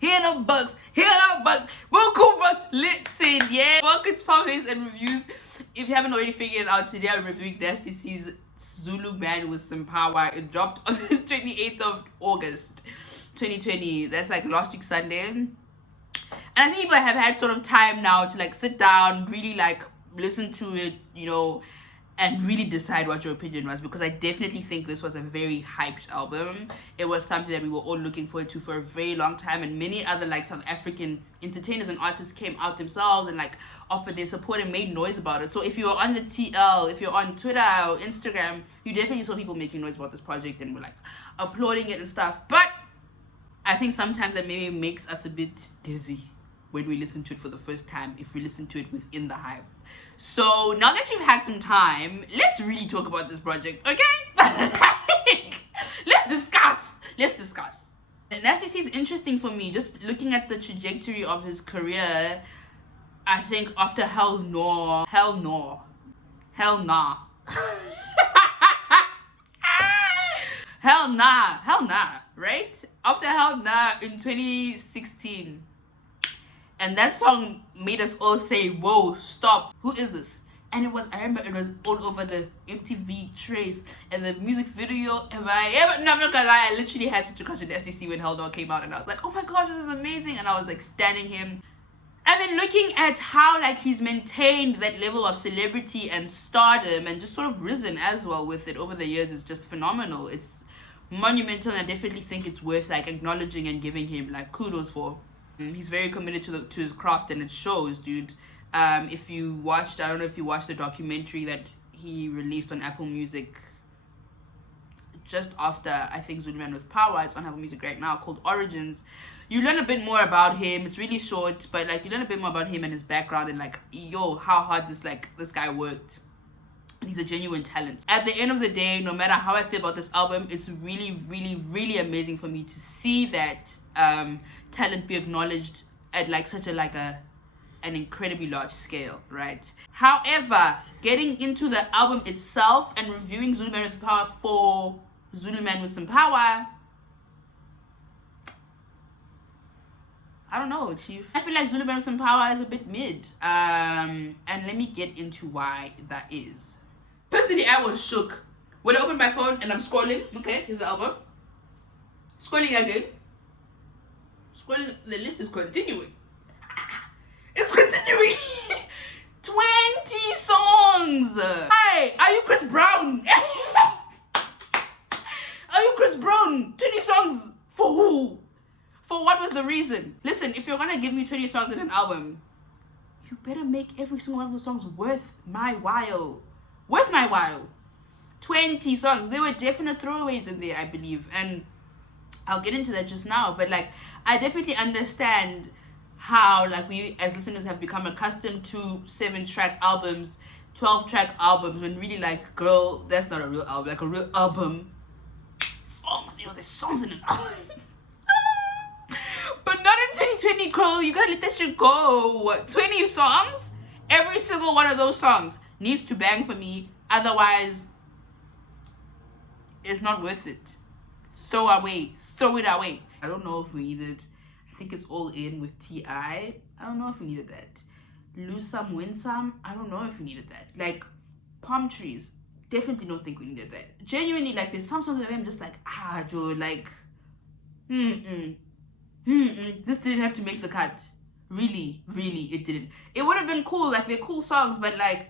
Here no bugs. Here no bugs. Buku bugs. Listen, yeah. Welcome to Throwaways and Reviews. If you haven't already figured it out, today I'm reviewing Nasty C's Zulu Man with Some Power. It dropped on the 28th of August, 2020. That's like last week Sunday. And I think people have had sort of time now to like sit down, really like listen to it, you know, and really decide what your opinion was, because I definitely think this was a very hyped album. It was something that we were all looking forward to for a very long time, and many other like South African entertainers and artists came out themselves and like offered their support and made noise about it. So if you're on the TL, if you're on Twitter or Instagram, you definitely saw people making noise about this project and were like applauding it and stuff. But I think sometimes that maybe makes us a bit dizzy when we listen to it for the first time, if we listen to it within the hype. So now that you've had some time, let's really talk about this project, okay? Let's discuss. Nasty C is interesting for me, just looking at the trajectory of his career. I think after Hell Nah, right? After Hell Nah in 2016. And that song made us all say, whoa, stop, who is this? And it was, I remember it was all over the MTV trace and the music video. No, I'm not gonna lie, I literally had such a crush on SDC when Hell No came out, and I was like, oh my gosh, this is amazing. And I was like standing him. And then looking at how like he's maintained that level of celebrity and stardom and just sort of risen as well with it over the years is just phenomenal. It's monumental, and I definitely think it's worth like acknowledging and giving him like kudos for. He's very committed to his craft, and it shows, dude. If you watched, I don't know if you watched the documentary that he released on Apple Music just after, I think, Zulu Man with Power. It's on Apple Music right now, called Origins. You learn a bit more about him. It's really short, but like you learn a bit more about him and his background, and like, yo, how hard this guy worked. And he's a genuine talent. At the end of the day, no matter how I feel about this album, it's really, really, really amazing for me to see that talent be acknowledged at like such a an incredibly large scale, right? However, getting into the album itself and reviewing Zulu Man with Power for Zulu Man with Some Power, I don't know, Chief. I feel like Zulu Man with Some Power is a bit mid. And let me get into why that is. Personally, I was shook when I opened my phone and I'm scrolling. Okay, here's the album. Scrolling again. Scrolling. The list is continuing. It's continuing. 20 songs. Hi, are you Chris Brown? Are you Chris Brown? 20 songs for who? For what was the reason? Listen, if you're gonna give me 20 songs in an album, you better make every single one of those songs worth my while. 20 songs. There were definite throwaways in there, I believe, and I'll get into that just now. But like, I definitely understand how like we as listeners have become accustomed to 7-track albums, 12-track albums, when really like, girl, that's not a real album. Like a real album, songs, you know, there's songs in an album. But not in 2020, girl. You gotta let that shit go. 20 songs, every single one of those songs needs to bang for me, otherwise it's not worth it. Throw it away. I don't know if we needed, I think it's All In with T.I. I don't know if we needed that. Lose Some, Win Some, I don't know if we needed that. Like Palm Trees, definitely don't think we needed that. Genuinely, like there's some songs that I'm just like, Joe, like this didn't have to make the cut. Really, it didn't. It would have been cool, like they're cool songs, but like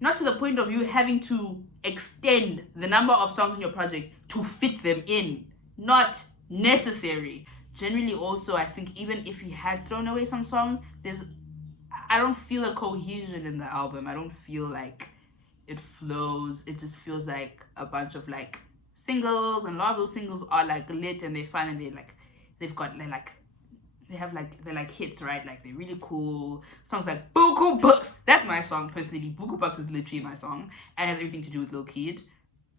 not to the point of you having to extend the number of songs in your project to fit them in. Not necessary. Generally also, I think even if he had thrown away some songs, I don't feel a cohesion in the album. I don't feel like it flows. It just feels like a bunch of like singles, and a lot of those singles are like lit and they're fun, and they're like hits, right? Like they're really cool songs like Buku Bucks. That's my song personally. Buku Bucks is literally my song, and it has everything to do with Lil Kid.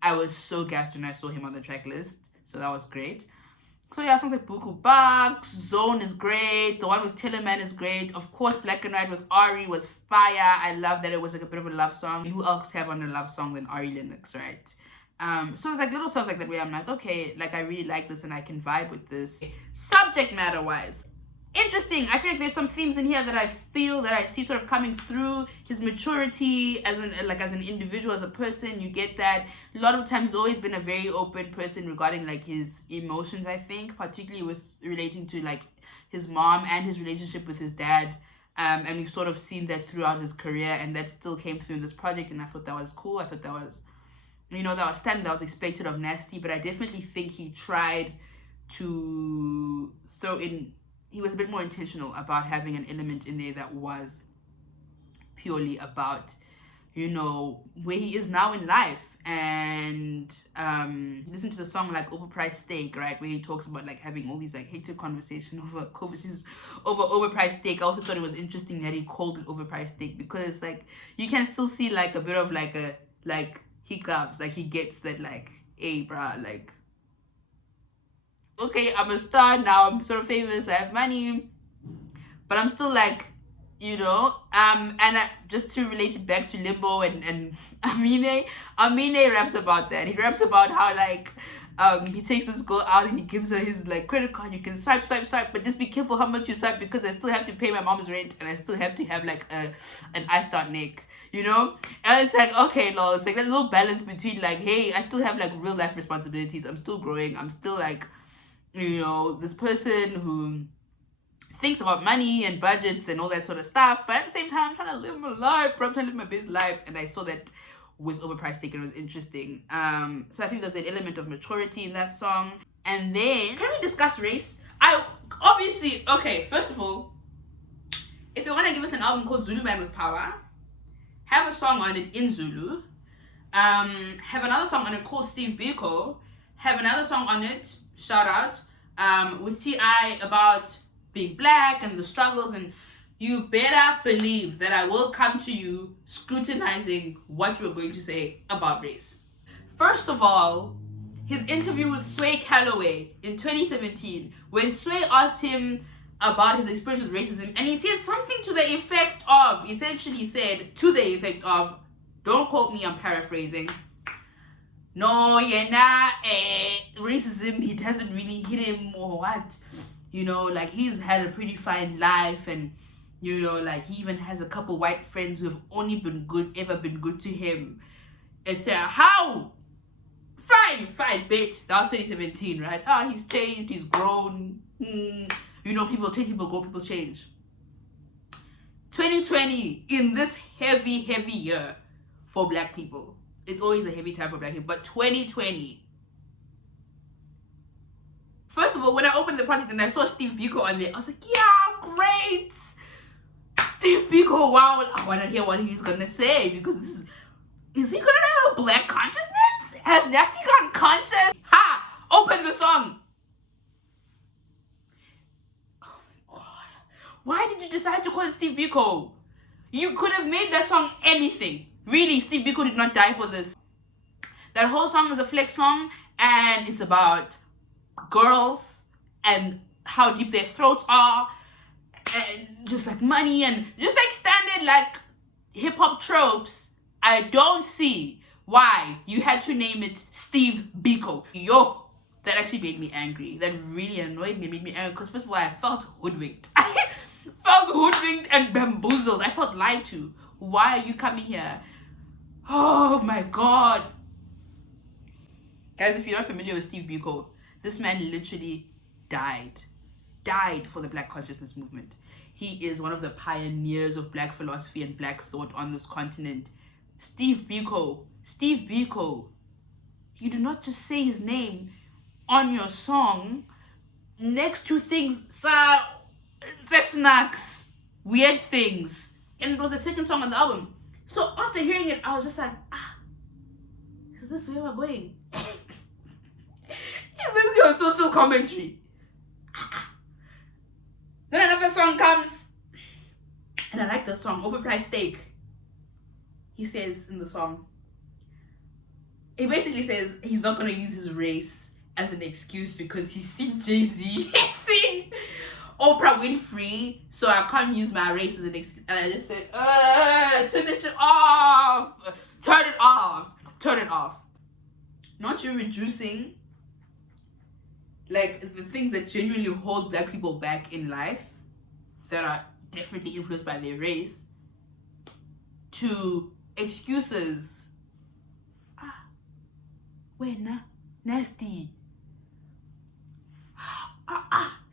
I was so gassed when I saw him on the track list, so that was great. So yeah, songs like Buku Bucks, Zone is great, the one with Tillerman is great, of course Black and White with Ari was fire. I love that it was like a bit of a love song. Who else have on a love song than Ari Lennox, right? So it's like little songs like that where I'm like, okay, like I really like this and I can vibe with this. Subject matter wise, interesting. I feel like there's some themes in here that I see sort of coming through. His maturity as an individual, as a person, you get that. A lot of times he's always been a very open person regarding like his emotions, I think, particularly with relating to like his mom and his relationship with his dad. And we've sort of seen that throughout his career, and that still came through in this project, and I thought that was cool. I thought that was, that was standard, that was expected of Nasty, but I definitely think he tried to throw in, he was a bit more intentional about having an element in there that was purely about, where he is now in life. And listen to the song like Overpriced Steak, right, where he talks about like having all these like hated conversations over overpriced steak. I also thought it was interesting that he called it overpriced steak, because like you can still see like a bit of like hiccups, like he gets that like, hey bruh, like, okay, I'm a star now, I'm sort of famous, I have money, but I'm still like, and just to relate it back to Limbo and Amine raps about that. He raps about how like he takes this girl out and he gives her his like credit card. You can swipe, but just be careful how much you swipe, because I still have to pay my mom's rent and I still have to have like an iced out neck, and it's like, okay, lol, it's like that little balance between like, hey, I still have like real life responsibilities, I'm still growing, I'm still like, this person who thinks about money and budgets and all that sort of stuff, but at the same time I'm trying to live my life, bro. I'm trying to live my best life. And I saw that with Overpriced Steak, and it was interesting. So I think there's an element of maturity in that song. And then, can we discuss race? Okay, first of all, if you want to give us an album called Zulu Man with Power, have a song on it in Zulu, have another song on it called Steve Biko, have another song on it, shout out, with T.I. about being black and the struggles, and you better believe that I will come to you scrutinizing what you're going to say about race. First of all, his interview with Sway Calloway in 2017, when Sway asked him about his experience with racism, and he said something to the effect of, essentially said to the effect of, don't quote me, I'm paraphrasing, no, racism, it hasn't really hit him, or what, like he's had a pretty fine life, and like he even has a couple white friends who have only been ever been good to him, etc. How? Fine, bitch. That was 2017, right? He's changed, he's grown. People change, people grow, people change. 2020, in this heavy year for black people. It's always a heavy time for black people, but 2020. First of all, when I opened the project and I saw Steve Biko on there, I was like, yeah, great! Steve Biko, wow, I want to hear what he's going to say, because is he going to have a black consciousness? Has Nasty gone conscious? Ha! Open the song! Oh my god. Why did you decide to call it Steve Biko? You could have made that song anything. Really, Steve Biko did not die for this. That whole song is a flex song, and it's about girls and how deep their throats are, and just like money, and just like standard like hip-hop tropes. I don't see why you had to name it Steve Biko. Yo, that actually made me angry. That really annoyed me, made me angry, because first of all, I felt hoodwinked. I felt hoodwinked and bamboozled. I felt lied to. Why are you coming here? Oh my god. Guys, if you're not familiar with Steve Biko, this man literally died for the black consciousness movement. He is one of the pioneers of black philosophy and black thought on this continent. Steve Biko, you do not just say his name on your song next to things, snacks, weird things. And it was the second song on the album. So after hearing it, I was just like, is this where we're going? Is this your social commentary? Then another song comes, and I like that song, Overpriced Steak. He says in the song, he basically says he's not going to use his race as an excuse because he's seen Jay-Z, he's seen Oprah Winfrey, so I can't use my race as an excuse. And I just said, turn this shit off, turn it off. Not you reducing like the things that genuinely hold black people back in life that are definitely influenced by their race, to excuses. Wena, nasty.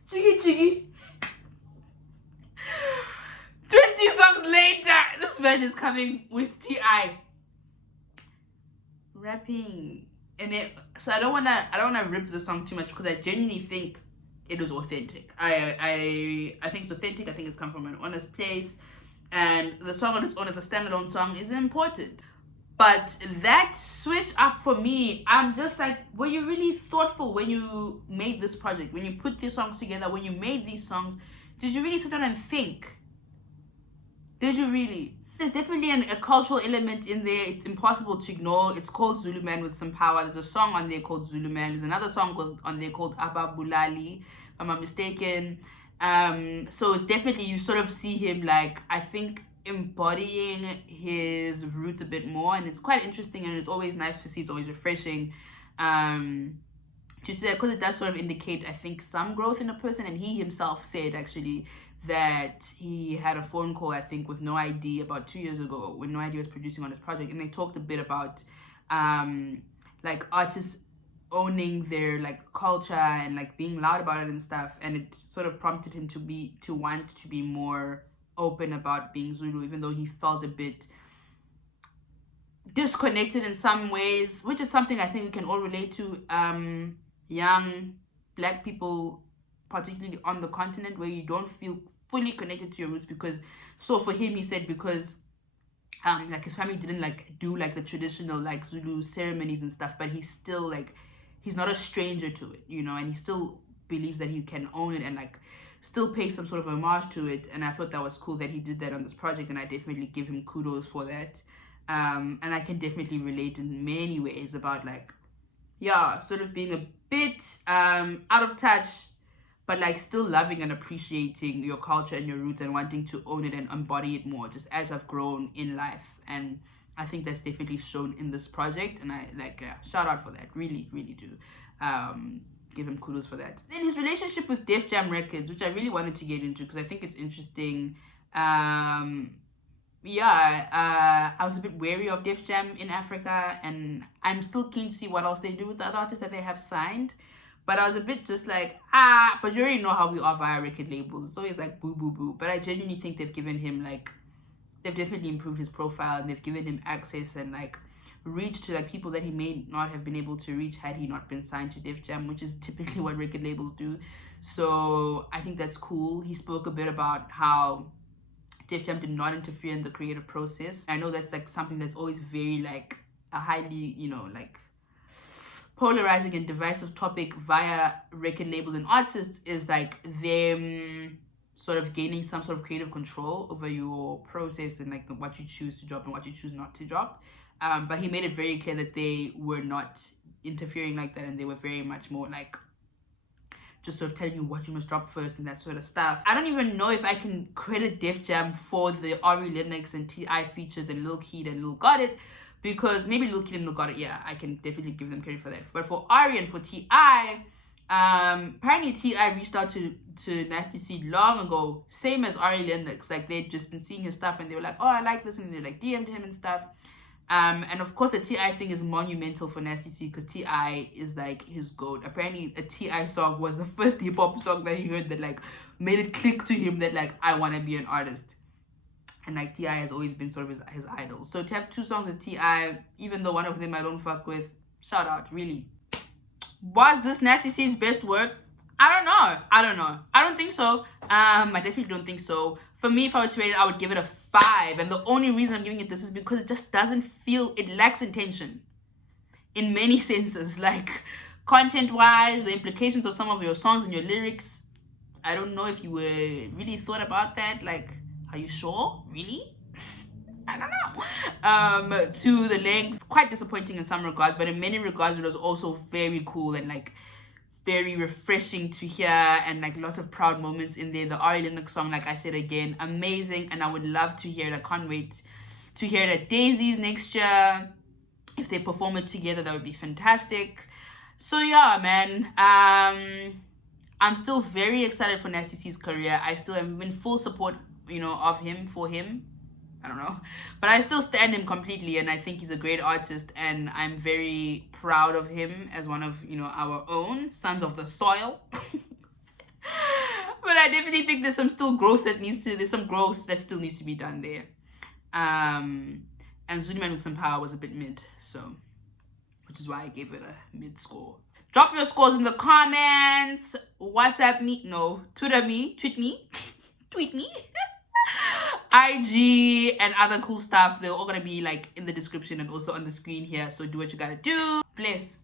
Chiggy. 20 songs later, this man is coming with T.I. rapping. So I don't wanna rip the song too much because I genuinely think it was authentic. I think it's authentic. I think it's come from an honest place, and the song on its own as a standalone song is important. But that switch up for me, I'm just like, were you really thoughtful when you made this project? When you put these songs together, when you made these songs, did you really sit down and think? Did you really? There's definitely a cultural element in there. It's impossible to ignore. It's called Zulu Man with Some Power. There's a song on there called Zulu Man. There's another song on there called Abba Bulali, if I'm not mistaken. So it's definitely, you sort of see him, like, I think, embodying his roots a bit more, and it's quite interesting, and it's always nice to see. It's always refreshing to see that, because it does sort of indicate, I think, some growth in a person. And he himself said actually that he had a phone call, I think, with No ID about 2 years ago, when No ID was producing on his project, and they talked a bit about like artists owning their like culture and like being loud about it and stuff, and it sort of prompted him to want to be more open about being Zulu, even though he felt a bit disconnected in some ways, which is something I think we can all relate to. Young black people, particularly on the continent, where you don't feel fully connected to your roots, because, so for him, he said, because like his family didn't like do like the traditional like Zulu ceremonies and stuff, but he's still like, he's not a stranger to it, you know, and he still believes that he can own it and like still pay some sort of homage to it. And I thought that was cool that he did that on this project, and I definitely give him kudos for that. And I can definitely relate in many ways about like, yeah, sort of being a bit out of touch, but like still loving and appreciating your culture and your roots and wanting to own it and embody it more, just as I've grown in life. And I think that's definitely shown in this project, and I like shout out for that, really do give him kudos for that. Then his relationship with Def Jam Records, which I really wanted to get into because I think it's interesting. I was a bit wary of Def Jam in Africa, and I'm still keen to see what else they do with the other artists that they have signed. But I was a bit just like, but you already know how we are via record labels. It's always like boo, boo, boo. But I genuinely think they've given him like, they've definitely improved his profile, and they've given him access and like reach to like people that he may not have been able to reach had he not been signed to Def Jam, which is typically what record labels do. So I think that's cool. He spoke a bit about how Def Jam did not interfere in the creative process. I know that's like something that's always very like a highly, you know, like polarizing and divisive topic via record labels and artists, is like them sort of gaining some sort of creative control over your process and like what you choose to drop and what you choose not to drop. But he made it very clear that they were not interfering like that, and they were very much more like just sort of telling you what you must drop first and that sort of stuff. I don't even know if I can credit Def Jam for the Ari Lennox and T.I. features and Lil Keed and Lil Got It, because maybe Lil Keed and Lil Got It, yeah, I can definitely give them credit for that. But for Ari and for T.I., apparently T.I. reached out to Nasty C long ago, same as Ari Lennox. Like they'd just been seeing his stuff and they were like, oh, I like this, and they like DM'd him and stuff. And of course the T.I. thing is monumental for Nasty C, because T.I. is like his goat. Apparently a T.I. song was the first hip-hop song that he heard that like made it click to him that like, I want to be an artist. And like T.I. has always been sort of his idol. So to have two songs with T.I., even though one of them I don't fuck with, shout out, really. Was this Nasty C's best work? I don't know. I don't think so. I definitely don't think so. For me, if I were to rate it, I would give it a 5. And the only reason I'm giving it this is because it just doesn't feel, it lacks intention in many senses. Like content-wise, the implications of some of your songs and your lyrics, I don't know if you were really thought about that. Like, are you sure? Really? I don't know. To the length, quite disappointing in some regards, but in many regards it was also very cool and like very refreshing to hear, and like lots of proud moments in there. The Ari Lennox song, like I said again, amazing, and I would love to hear it. I can't wait to hear it at Daisy's next year. If they perform it together, that would be fantastic. So yeah, man, I'm still very excited for Nasty C's career. I still am in full support, you know, of him, for him. I don't know, but I still stand him completely, and I think he's a great artist, and I'm very proud of him as one of, you know, our own sons of the soil. But I definitely think there's some growth that still needs to be done there. And Zulu Man with Some Power was a bit mid, so, which is why I gave it a mid score. Drop your scores in the comments. WhatsApp me, no, Twitter me, tweet me, tweet me. IG and other cool stuff. They're all gonna be like in the description and also on the screen here. So do what you gotta do. Bless.